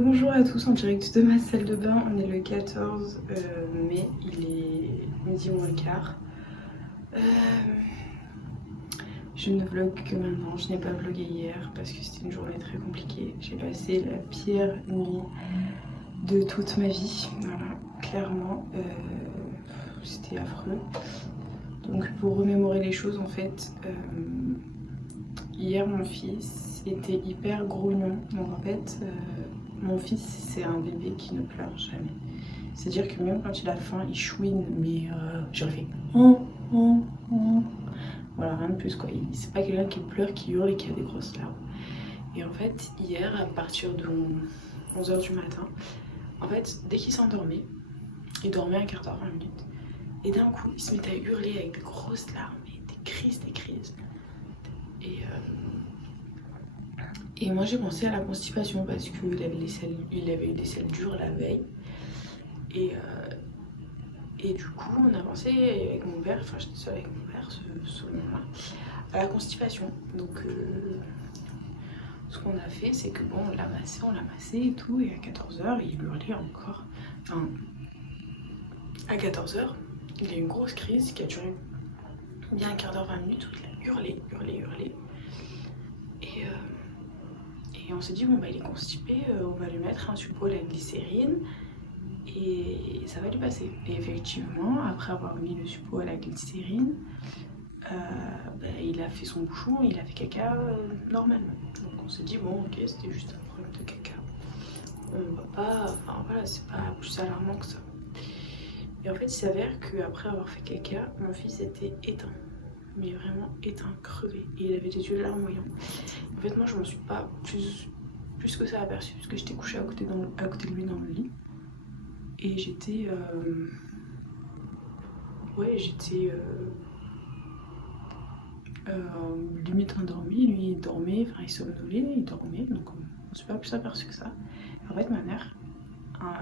Bonjour à tous, en direct de ma salle de bain. On est le 14 mai, il est midi moins le quart. Je ne vlog que maintenant, je n'ai pas vlogué hier parce que c'était une journée très compliquée. J'ai passé la pire nuit de toute ma vie, voilà, clairement, c'était affreux. Donc pour remémorer les choses, en fait, hier mon fils était hyper grognon. Donc en fait, mon fils c'est un bébé qui ne pleure jamais. C'est-à-dire que même quand il a faim, il chouine, mais genre il fait voilà, rien de plus quoi. C'est pas quelqu'un qui pleure, qui hurle et qui a des grosses larmes. Et en fait, hier, à partir de 11h du matin, en fait, dès qu'il s'endormait, il dormait un quart d'heure, 20 minutes. Et d'un coup, il se mettait à hurler avec des grosses larmes et des crises. Et moi j'ai pensé à la constipation parce qu'il avait eu des selles dures la veille. Et du coup on a pensé avec mon père, enfin j'étais seule avec mon père ce moment-là, à la constipation. Donc ce qu'on a fait c'est que bon on l'a massé et tout, et à 14h il hurlait encore. Enfin à 14h il a eu une grosse crise qui a duré bien un quart d'heure, 20 minutes où il a hurlé. Et on s'est dit bon bah il est constipé, on va lui mettre un suppôt à la glycérine et ça va lui passer. Et effectivement, après avoir mis le suppôt à la glycérine, il a fait son bouchon, il a fait caca normalement. Donc on s'est dit bon ok, c'était juste un problème de caca. On va pas, enfin voilà, c'est pas plus alarmant que ça. Et en fait il s'avère qu'après avoir fait caca, mon fils était éteint. Mais vraiment éteint, crevé, et il avait des yeux larmoyants. En fait moi je m'en suis pas plus que ça aperçu parce que j'étais couchée à côté de lui dans le lit et j'étais limite endormie, lui il dormait, enfin il somnolait, il dormait, donc je m'en suis pas plus aperçu que ça. En fait ma mère,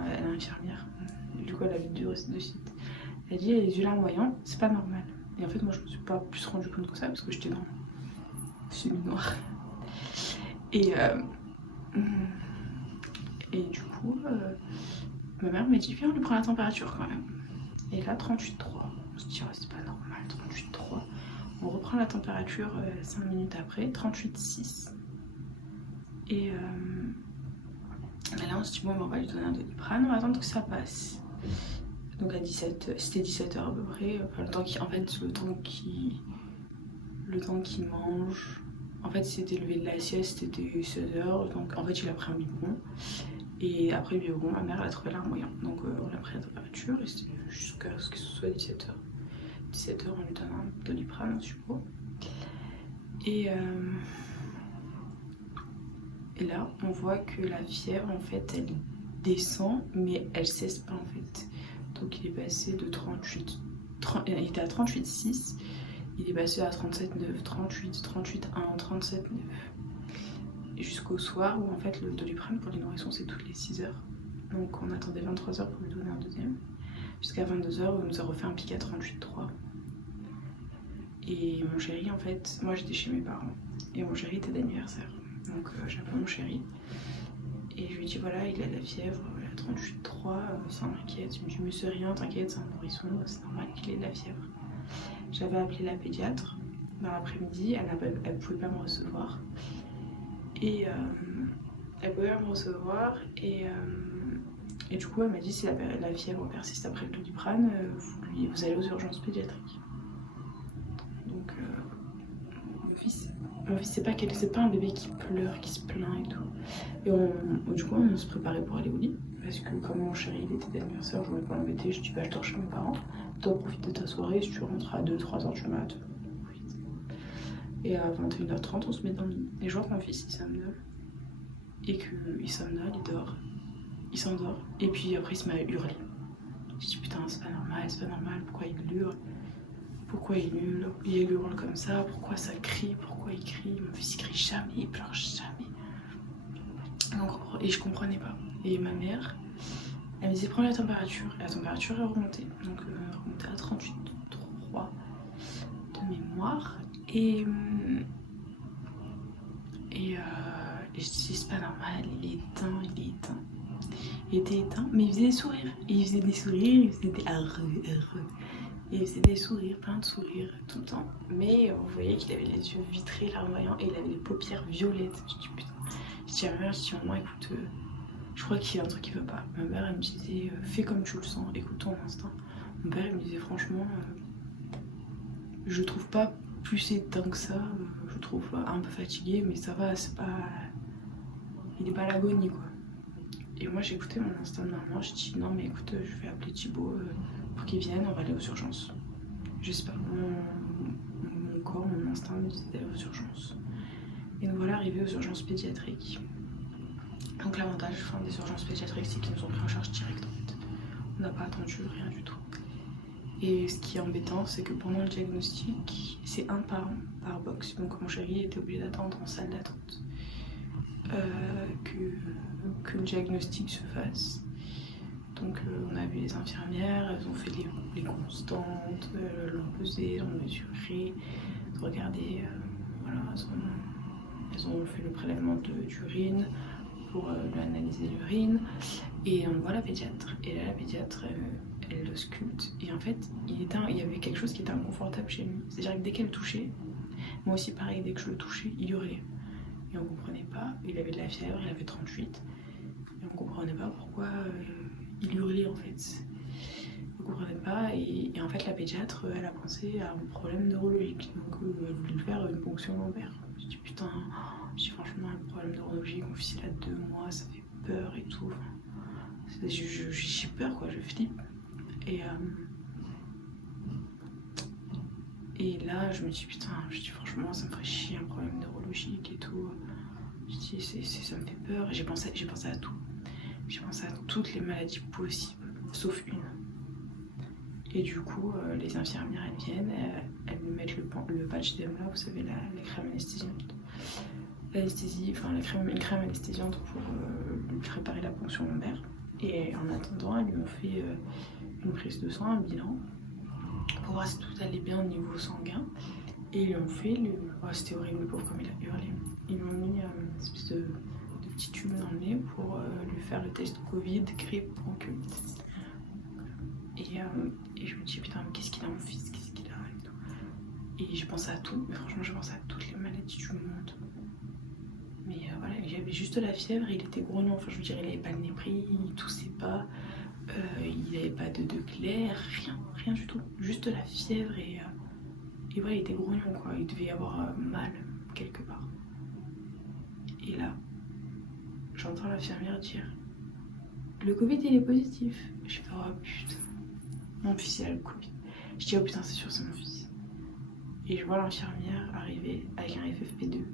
elle est infirmière, du coup elle a vu de suite, elle dit les yeux larmoyants c'est pas normal. Et en fait moi je me suis pas plus rendu compte que ça parce que j'étais dans semi-noir. Et du coup ma mère m'a dit viens on lui prend la température quand même. Et là 38,3. On se dit oh, c'est pas normal, 38,3. On reprend la température 5 minutes après, 38,6. Et là on se dit bon on va lui donner un Doliprane, on va attendre que ça passe. Donc à 17, c'était 17h à peu près, enfin, le temps qu'il mange. En fait, il s'était levé de la sieste, c'était 16h, donc en fait, il a pris un biberon. Et après le biberon, ma mère elle a trouvé larmoyant. Donc on a pris la température et c'était jusqu'à ce que ce soit 17h. 17h, on lui donne un Doliprane, un suppôt. Et là, on voit que la fièvre, en fait, elle descend, mais elle cesse pas, en fait. Donc il est passé de il était à 38,6. Il est passé à 37,9, 38, 38,1, 37,9. Et jusqu'au soir où en fait le Doliprane pour les nourrissons c'est toutes les 6 heures. Donc on attendait 23h pour lui donner un deuxième. Jusqu'à 22h où on nous a refait un pic à 38,3. Et mon chéri en fait, moi j'étais chez mes parents. Et mon chéri était d'anniversaire. Donc j'appelle mon chéri. Et je lui dis voilà il a de la fièvre, voilà, 38,3, ça m'inquiète. Il me dit mais c'est rien, t'inquiète, c'est un nourrisson, c'est normal qu'il ait de la fièvre. J'avais appelé la pédiatre dans l'après-midi, elle pouvait pas me recevoir. Et elle pouvait pas me recevoir et du coup elle m'a dit si la fièvre persiste après le Doliprane, vous allez aux urgences pédiatriques. Donc mon fils c'est pas un bébé qui pleure, qui se plaint et tout. Et du coup on se préparait pour aller au lit. Parce que comme mon chéri il était d'anniversaire, je voulais pas l'embêter, je dis bah je dors chez mes parents. Toi profite de ta soirée, si tu rentres à 2-3h du mat. Et à 21h30 on se met dans le lit. Et je vois que mon fils il somnole. Et qu'il somnole, il s'endort. Et puis après il se met à hurler. Je dis putain c'est pas normal, pourquoi il hurle? Pourquoi il hurle comme ça? Pourquoi ça crie? Pourquoi il crie? Mon fils il crie jamais, il pleure jamais. Et je comprenais pas. Et ma mère, elle me disait prends la température. Et la température est remontée. Donc elle remontait à 38,3 de mémoire. Et je dis c'est pas normal, il est éteint. Il était éteint, mais il faisait des sourires. Et il faisait des sourires, il faisait des heureux. Et il faisait des sourires, plein de sourires, tout le temps. Mais vous voyez qu'il avait les yeux vitrés, larmoyants, et il avait les paupières violettes. Je dis putain. Je dis à ma mère, je dis maman, écoute, je crois qu'il y a un truc qui va pas. Ma mère, elle me disait, fais comme tu le sens, écoute ton instinct. Mon père, il me disait, franchement, je trouve pas plus éteint que ça. Je trouve un peu fatigué, mais ça va, c'est pas. Il est pas à l'agonie, quoi. Et moi, j'ai écouté mon instinct de maman. Je dis, non, mais écoute, je vais appeler Thibaut pour qu'il vienne, on va aller aux urgences. Je sais pas, mon corps, mon instinct me disait d'aller aux urgences. Et nous voilà arrivés aux urgences pédiatriques. Donc l'avantage des urgences pédiatriques, c'est qu'ils nous ont pris en charge direct en fait. On n'a pas attendu rien du tout. Et ce qui est embêtant, c'est que pendant le diagnostic, c'est un parent par box. Donc mon chéri était obligé d'attendre en salle d'attente que le diagnostic se fasse. Donc on a vu les infirmières, elles ont fait les constantes, l'ont pesé, l'ont mesuré, regardé, voilà, elles ont fait le prélèvement d'urine pour lui analyser l'urine. Et on voit la pédiatre. Et là, la pédiatre, elle l'ausculte. Et en fait, il y avait quelque chose qui était inconfortable chez lui. C'est-à-dire que dès qu'elle touchait, moi aussi pareil, dès que je le touchais, il hurlait. Et on comprenait pas. Il avait de la fièvre, il avait 38. Et on comprenait pas pourquoi il hurlait en fait. On comprenait pas. Et en fait, la pédiatre, elle a pensé à un problème neurologique. Donc elle voulait lui faire une ponction lombaire. Je dis putain, je dis franchement, un problème neurologique, mon fils il a 2 mois, ça fait peur et tout. J'ai peur quoi, je flippe. Et là, je me dis putain, je dis franchement, ça me ferait chier un problème neurologique et tout. Je dis ça me fait peur. Et j'ai pensé à tout. J'ai pensé à toutes les maladies possibles, sauf une. Et du coup, les infirmières elles viennent, elles me mettent le patch d'EMLA, vous savez, la crème anesthésiante. L'anesthésie, enfin une crème anesthésiante pour lui préparer la ponction lombaire. Et en attendant, elles lui ont fait une prise de sang, un bilan, pour voir si tout allait bien au niveau sanguin. Et ils lui ont fait c'était horrible, le pauvre, comme il a hurlé. Ils lui ont mis une espèce de petit tube dans le nez pour lui faire le test Covid, grippe, bronchiolite. Et je me dis putain, mais qu'est-ce qu'il a mon fils, qu'est-ce qu'il a et tout. Et j'ai pensé à tout, mais franchement j'ai pensé à toutes les maladies du monde. Mais voilà, il avait juste la fièvre, il était grognon, enfin je veux dire il avait pas le nez pris, il toussait pas, il avait pas de clair, rien du tout. Juste la fièvre et voilà, il était grognon quoi, il devait y avoir mal quelque part. Et là, j'entends l'infirmière dire le Covid il est positif. Je fais oh putain, mon fils il a le Covid. Je dis oh putain c'est sûr c'est mon fils. Et je vois l'infirmière arriver avec un FFP2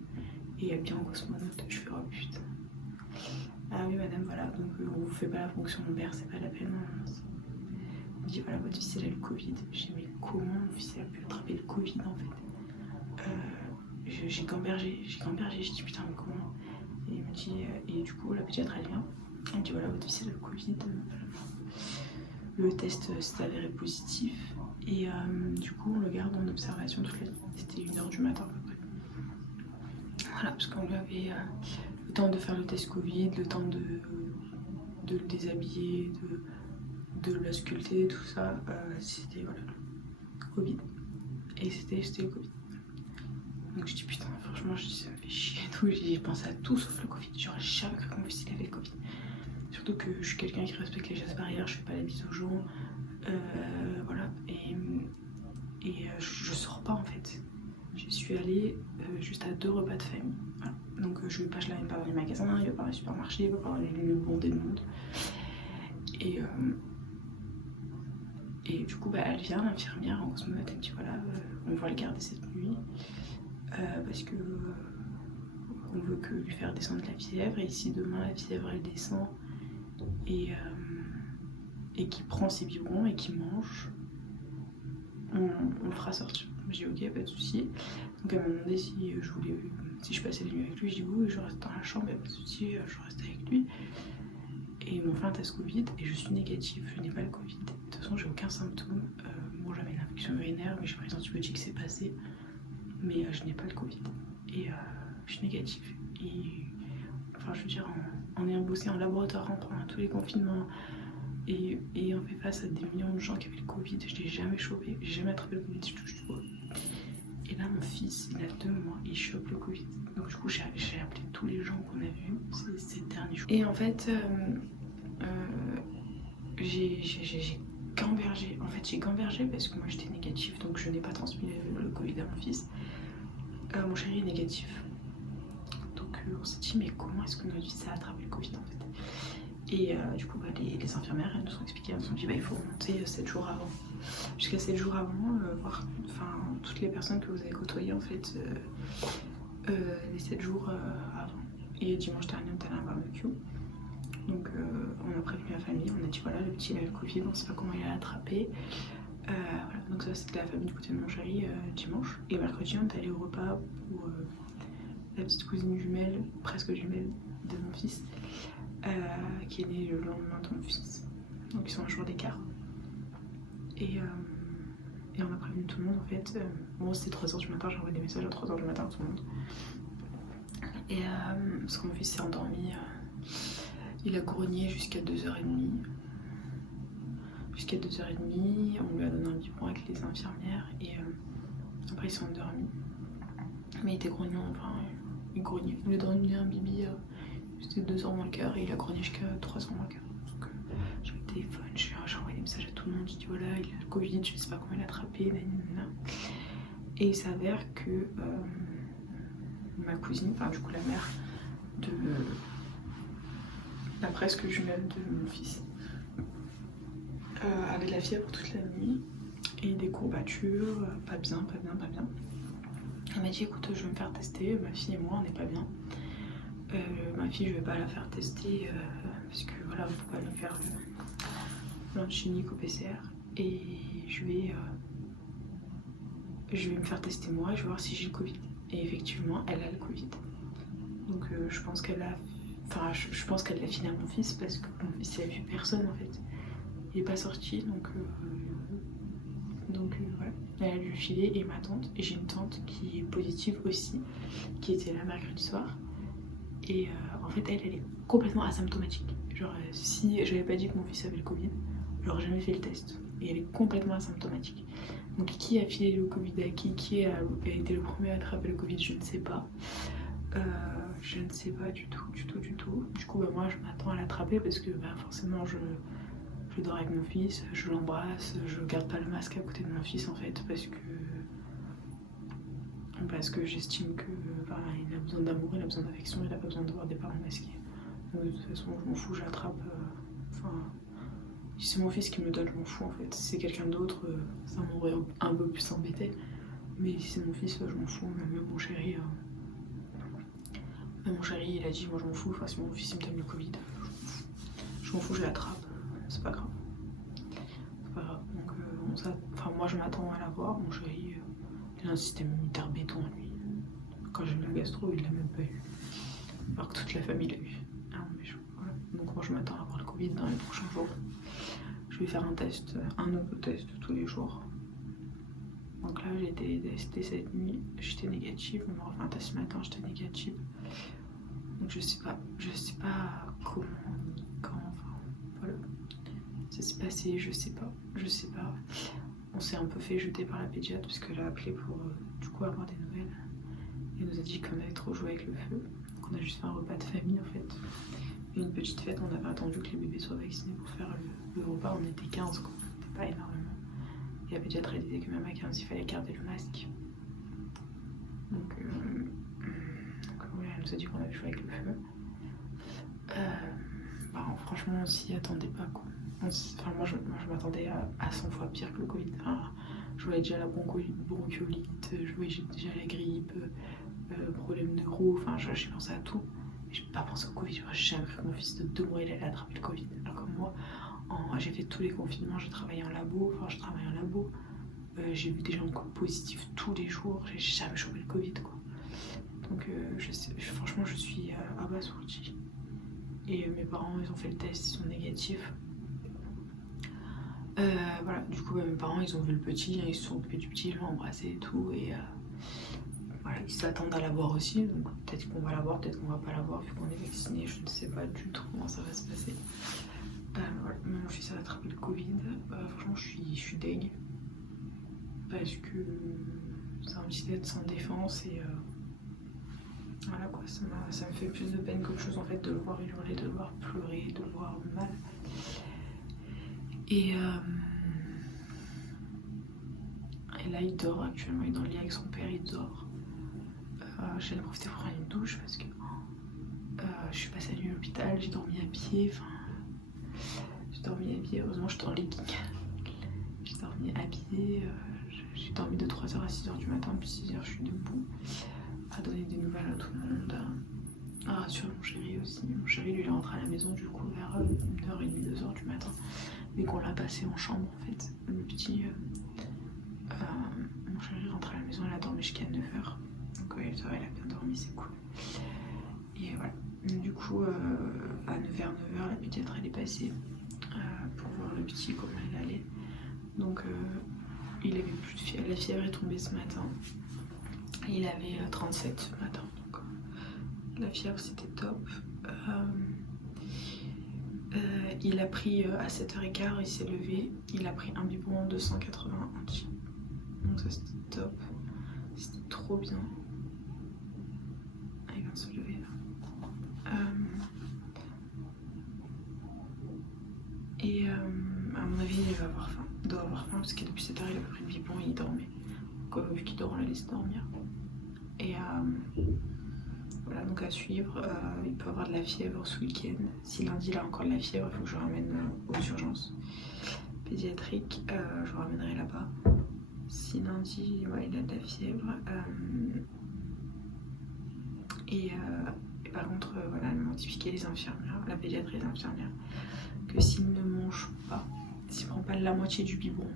et bien en cosmonaute. Je fais oh putain. Ah oui madame voilà, donc on vous fait pas la fonction lombaire, c'est pas la peine. On me dit voilà votre fils il a le Covid. Je dis mais comment mon fils il a pu attraper le Covid en fait. J'ai gambergé, je dis putain mais comment. Et il me dit, et du coup la pédiatre elle vient, elle me dit voilà votre fils a le Covid. Le test s'est avéré positif et du coup on le garde en observation toute la nuit. C'était 1h du matin à peu près. Voilà, parce qu'on lui avait le temps de faire le test Covid, le temps de le déshabiller, de l'ausculter, tout ça. C'était voilà, le Covid. Et c'était le Covid. Donc je dis putain, franchement, je dis ça me fait chier et tout. J'ai pensé à tout sauf le Covid. J'aurais jamais cru que mon fils il avait le Covid. Surtout que je suis quelqu'un qui respecte les gestes barrières, je fais pas la bise aux gens. Voilà. Et je sors pas en fait. Je suis allée juste à 2 repas de famille. Voilà. Donc je vais pas, je l'avais pas dans les magasins, il va pas dans les supermarchés, il va pas dans les lieux bondés de monde. Et du coup, elle vient, l'infirmière en cosmonaute, elle me dit voilà, on va le garder cette nuit parce que on veut que lui faire descendre la fièvre. Et si demain la fièvre elle descend et qu'il prend ses biberons et qu'il mange, on le fera sortir. J'ai dit ok, pas de souci. Donc elle m'a demandé si je passais la nuit avec lui. J'ai dit oui, je reste dans la chambre, pas de souci, je reste avec lui. Et ils m'ont fait un test Covid et je suis négative, je n'ai pas le Covid. De toute façon, j'ai aucun symptôme. Bon, j'avais une infection urinaire, mais j'ai pris des antibiotiques, c'est passé. Mais je n'ai pas le Covid. Et je suis négative. Et enfin, je veux dire, on est bossé en laboratoire pendant tous les confinements et on fait face à des millions de gens qui avaient le Covid. Je l'ai jamais chopé, j'ai jamais attrapé le Covid, je touche du bois. Et là, mon fils, il a 2 mois, il chope le Covid. Donc, du coup, j'ai appelé tous les gens qu'on a vus ces derniers jours. Et en fait, j'ai gambergé. En fait, j'ai gambergé parce que moi j'étais négative, donc je n'ai pas transmis le Covid à mon fils. Mon chéri est négatif. Donc, on s'est dit, mais comment est-ce que notre fils a attrapé le Covid en fait? Et du coup, les infirmières, elles nous ont expliqué, elles nous ont dit, il faut remonter 7 jours avant. Jusqu'à 7 jours avant, voir toutes les personnes que vous avez côtoyées en fait, les 7 jours avant. Et dimanche dernier, on était à un barbecue. Donc on a prévenu la famille, on a dit voilà, le petit il a le Covid, on sait pas comment il a attrapé. Voilà. Donc ça c'était la famille du côté de mon chéri dimanche. Et mercredi on est allé au repas pour la petite cousine jumelle, presque jumelle de mon fils, qui est née le lendemain de mon fils. Donc ils sont un jour d'écart. Et on a prévenu tout le monde en fait. Bon c'était 3h du matin, j'ai envoyé des messages à 3h du matin à tout le monde. Et parce que mon fils s'est endormi. Il a grogné jusqu'à 2h30. Jusqu'à 2h30, on lui a donné un biberon avec les infirmières et après ils sont endormis. Mais il était grognon, enfin il grognait. Il voulait donner un bibi, c'était 2h moins le quart et il a grogné jusqu'à 3h moins le quart. Donc j'ai eu le téléphone, j'ai envoyé des messages à tout le monde, j'ai dit voilà, il a le Covid, je sais pas comment il a attrapé, nanana. Et il s'avère que ma cousine, enfin du coup la mère de la presque jumelle de mon fils, avait de la fièvre toute la nuit et des courbatures, pas bien. Elle m'a dit écoute, je vais me faire tester, ma fille et moi on n'est pas bien. Ma fille je vais pas la faire tester parce que voilà, on peut pas nous faire l'antigénique au PCR et je vais me faire tester moi, je vais voir si j'ai le Covid. Et effectivement elle a le Covid. Donc je pense qu'elle l'a filé à mon fils parce que mon fils il a vu personne en fait. Il est pas sorti donc voilà. Elle a lui filé et ma tante. Et j'ai une tante qui est positive aussi, qui était là mercredi soir. Et en fait elle est complètement asymptomatique. Genre si j'avais pas dit que mon fils avait le Covid, j'aurais jamais fait le test. Et elle est complètement asymptomatique. Donc qui a filé le Covid à qui a été le premier à attraper le Covid, je ne sais pas. Je ne sais pas du tout. Du coup moi je m'attends à l'attraper parce que forcément je dors avec mon fils, je l'embrasse, je garde pas le masque à côté de mon fils en fait parce que j'estime que il a besoin d'amour, il a besoin d'affection, il a pas besoin de voir des parents masqués. Donc de toute façon je m'en fous, j'attrape. Si c'est mon fils qui me le donne, je m'en fous en fait. Si c'est quelqu'un d'autre, ça m'aurait un peu plus embêté. Mais si c'est mon fils, je m'en fous. Même mon chéri, il a dit moi je m'en fous. Si mon fils il me donne le Covid, je m'en fous, je l'attrape. C'est pas grave. Donc moi je m'attends à l'avoir. Mon chéri, il a un système immunitaire béton lui. Quand j'ai eu la gastro, il l'a même pas eu. Alors que toute la famille l'a eu. Voilà. Donc moi je m'attends à avoir le Covid dans les prochains jours. Je vais faire un autotest tous les jours. Donc là j'ai été testée cette nuit, j'étais négative. On m'a refait un test ce matin, j'étais négative. Donc je sais pas comment, quand, voilà. Ça s'est passé, je sais pas. On s'est un peu fait jeter par la pédiatre parce qu'elle a appelé pour du coup avoir des nouvelles. Elle nous a dit qu'on avait trop joué avec le feu. Donc on a juste fait un repas de famille en fait. Et une petite fête, on avait attendu que les bébés soient vaccinés pour faire le repas, on était 15 quoi, c'était pas énormément. Et la pédiatre elle disait que même à 15 il fallait garder le masque. Donc voilà, elle nous a dit qu'on avait joué avec le feu. Franchement on s'y attendait pas quoi. Moi je m'attendais à 100 fois pire que le Covid. Je voyais déjà la bronchiolite, je voyais déjà la grippe, problème neuro, j'ai pensé à tout. J'ai pas pensé au Covid, j'ai jamais cru que mon fils de 2 mois il allait attraper le Covid. Alors que moi, j'ai fait tous les confinements, j'ai travaillé en labo, j'ai vu des gens positifs tous les jours, j'ai jamais chopé le Covid quoi. Donc franchement je suis abasourdie. Et mes parents ils ont fait le test, ils sont négatifs. Voilà, du coup mes parents ils ont vu le petit, ils se sont occupés du petit, ils l'ont embrassé et tout. Et voilà, ils s'attendent à l'avoir aussi, donc peut-être qu'on va l'avoir, peut-être qu'on va pas l'avoir vu qu'on est vacciné, je ne sais pas du tout comment ça va se passer. Voilà, mon fils a attrapé le Covid, franchement je suis deg, parce que c'est un petit être sans défense et voilà quoi, ça me fait plus de peine qu'autre chose en fait de le voir hurler, de le voir pleurer, de le voir mal. Et là il dort actuellement, il est dans le lit avec son père, il dort. J'ai profité pour prendre une douche parce que je suis passée la nuit à l'hôpital, j'ai dormi à pied, heureusement j'étais en legging. J'ai dormi à pied, j'ai dormi de 3h à 6h du matin, puis 6h je suis debout à donner des nouvelles à tout le monde, à rassurer mon chéri aussi. Mon chéri lui il est rentré à la maison du coup vers 1h30, 2h du matin, dès qu'on l'a passé en chambre en fait. Le petit, mon chéri rentre à la maison, il a dormi jusqu'à 9h, donc ça va, il a bien dormi, c'est cool. Et voilà, du coup vers 9h la pédiatre elle est passée pour voir le petit comment il allait. Donc il avait plus de fièvre, la fièvre est tombée ce matin. Il avait 37 ce matin, donc la fièvre c'était top. Il a pris à 7h15, il s'est levé, il a pris un biberon de 180 anti. Donc ça c'était top, c'était trop bien. Il vient de se lever là. Et à mon avis il va avoir faim, il doit avoir faim parce que depuis 7h il a pris le biberon et il dormait. Donc vu qu'il dort on l'a laissé dormir. Et voilà, donc à suivre, il peut avoir de la fièvre ce week-end. Si lundi il a encore de la fièvre, il faut que je le ramène aux urgences pédiatriques, je le ramènerai là-bas. Si lundi ouais, il a de la fièvre, et par contre voilà, elle m'a notifié les infirmières, la pédiatre et les infirmières, que s'il ne mange pas, s'il ne prend pas la moitié du biberon,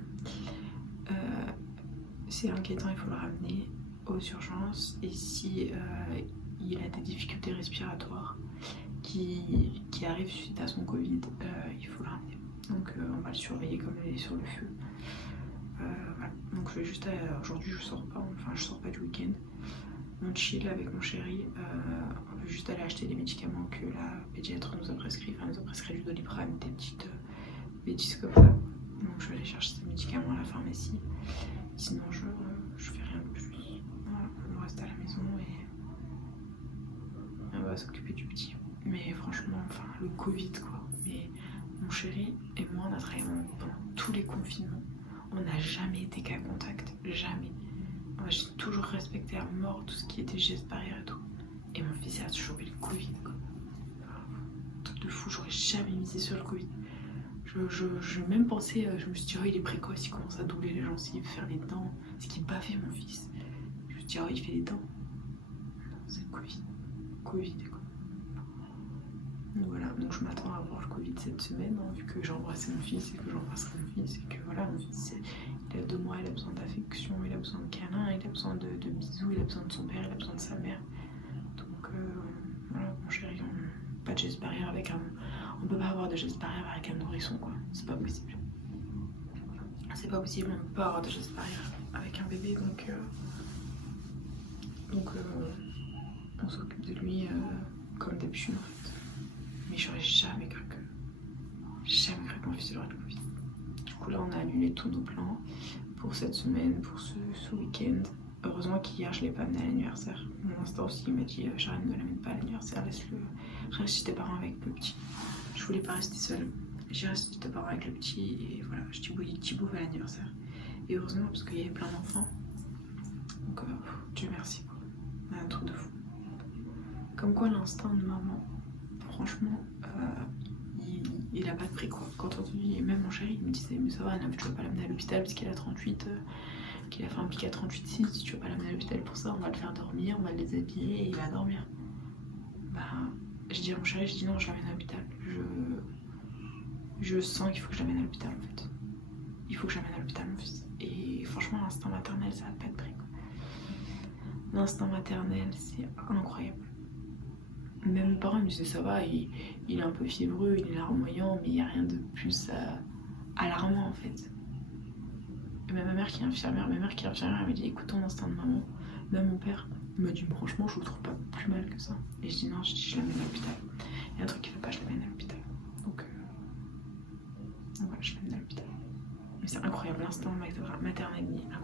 c'est inquiétant, il faut le ramener aux urgences. Et si il a des difficultés respiratoires qui arrivent suite à son Covid, il faut le ramener. Donc on va le surveiller comme il est sur le feu. Voilà. Donc je vais juste aujourd'hui je sors pas du week-end. On chill avec mon chéri. On veut juste aller acheter les médicaments que la pédiatre nous a prescrits. Enfin, nous a prescrit du Doliprane, des petites bêtises comme ça. Donc je vais aller chercher ces médicaments à la pharmacie. Sinon je fais rien de plus. Voilà, on reste à la maison et on va s'occuper du petit. Mais franchement, enfin le Covid quoi. Mais mon chéri et moi on a travaillé pendant tous les confinements. On n'a jamais été cas contact, jamais. J'ai toujours respecté à mort tout ce qui était gestes barrières et tout. Et mon fils a chopé le Covid quoi. Enfin, truc de fou, j'aurais jamais misé sur le Covid. Je même pensé, je me suis dit oh il est précoce, il commence à doubler les gencives, faire les dents, ce qui bavait mon fils. Je me suis dit oh il fait les dents. Non c'est le Covid quoi. Donc voilà, donc je m'attends à avoir le Covid cette semaine, hein, vu que j'ai embrassé mon fils et que j'embrasserai mon fils et que voilà, mon fils il a 2 mois, il a besoin d'affection, il a besoin de câlins, il a besoin de bisous, il a besoin de son père, il a besoin de sa mère. Donc voilà, mon chéri, pas de geste barrière avec un... On peut pas avoir de geste barrière avec un nourrisson quoi, c'est pas possible. C'est pas possible, on peut pas avoir de geste barrière avec un bébé, donc on s'occupe de lui comme d'habitude en fait. Mais j'aurais jamais cru que mon fils aurait le Covid. Du coup là on a annulé tous nos plans pour cette semaine, pour ce week-end. Heureusement qu'hier je l'ai pas amené à l'anniversaire. Mon instinct aussi il m'a dit Charline ne l'amène pas à l'anniversaire, laisse-le reste chez tes parents avec le petit. Je voulais pas rester seule. J'ai resté chez tes parents avec le petit et voilà, je Thibaut à l'anniversaire. Et heureusement parce qu'il y avait plein d'enfants. Donc Dieu merci quoi. Un truc de fou. Comme quoi l'instinct de maman, franchement, il a pas de prix quoi. Quand on dit, même mon chéri il me disait mais ça va, tu vas pas l'amener à l'hôpital parce qu'il a 38, qu'il a fait un pic à 38,6, si tu vas pas l'amener à l'hôpital pour ça, on va le faire dormir, on va le déshabiller et il va dormir. Bah, je dis à mon chéri, je dis non, je l'amène à l'hôpital. Je sens qu'il faut que je l'amène à l'hôpital en fait. Il faut que je l'amène à l'hôpital mon fils. Et franchement l'instinct maternel ça a pas de prix quoi. L'instinct maternel c'est incroyable. Même mes parents ils me disaient ça va, il est un peu fiévreux, il est larmoyant, mais il n'y a rien de plus alarmant en fait. Et même ma mère qui est infirmière, elle m'a dit écoute ton instinct de maman, Même mon père il m'a dit franchement je vous trouve pas plus mal que ça. Et je dis non, je l'amène à l'hôpital. Il y a un truc qui va pas, je l'amène à l'hôpital. Donc voilà, je l'amène à l'hôpital. Mais c'est incroyable, l'instant maternel, incroyable.